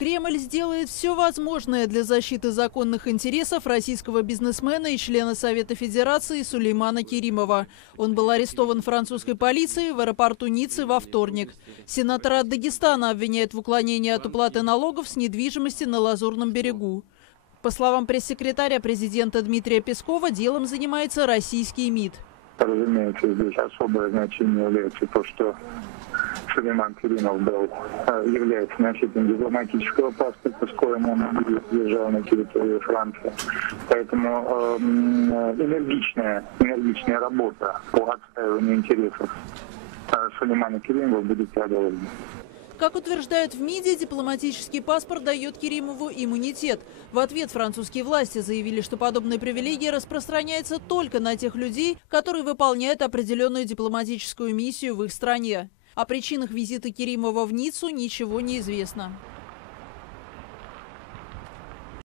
Кремль сделает все возможное для защиты законных интересов российского бизнесмена и члена Совета Федерации Сулеймана Керимова. Он был арестован французской полицией в аэропорту Ниццы во вторник. Сенатора от Дагестана обвиняют в уклонении от уплаты налогов с недвижимости на Лазурном берегу. По словам пресс-секретаря президента Дмитрия Пескова, делом занимается российский МИД. Разумеется, здесь особое значение является то, что Сулейман Керимов является носителем дипломатического паспорта, с коим он въезжал на территорию Франции. Поэтому энергичная работа по отстаиванию интересов Сулеймана Керимова будет продолжена. Как утверждают в МИДе, дипломатический паспорт дает Керимову иммунитет. В ответ французские власти заявили, что подобная привилегия распространяется только на тех людей, которые выполняют определенную дипломатическую миссию в их стране. О причинах визита Керимова в Ниццу ничего не известно.